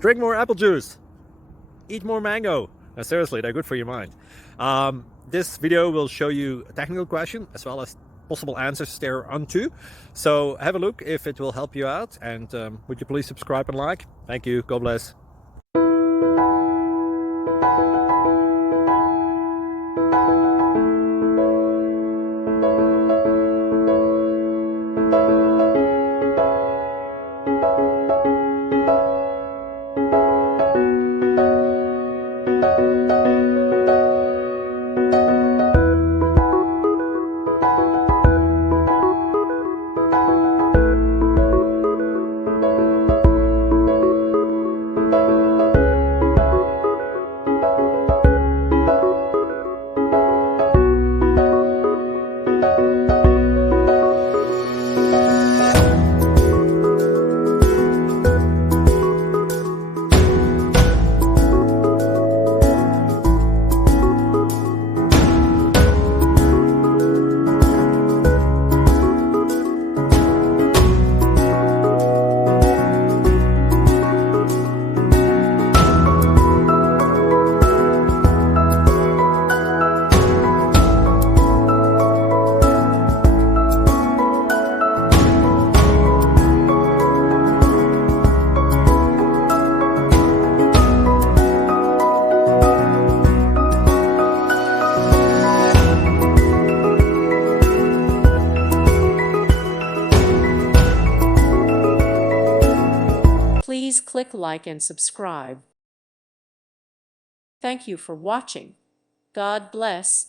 Drink more apple juice. Eat more mango. No, seriously, they're good for your mind. This video will show you a technical question as well as possible answers thereunto. So have a look if it will help you out, and would you please subscribe and like? Thank you. God bless. Please click like and subscribe. Thank you for watching. God bless.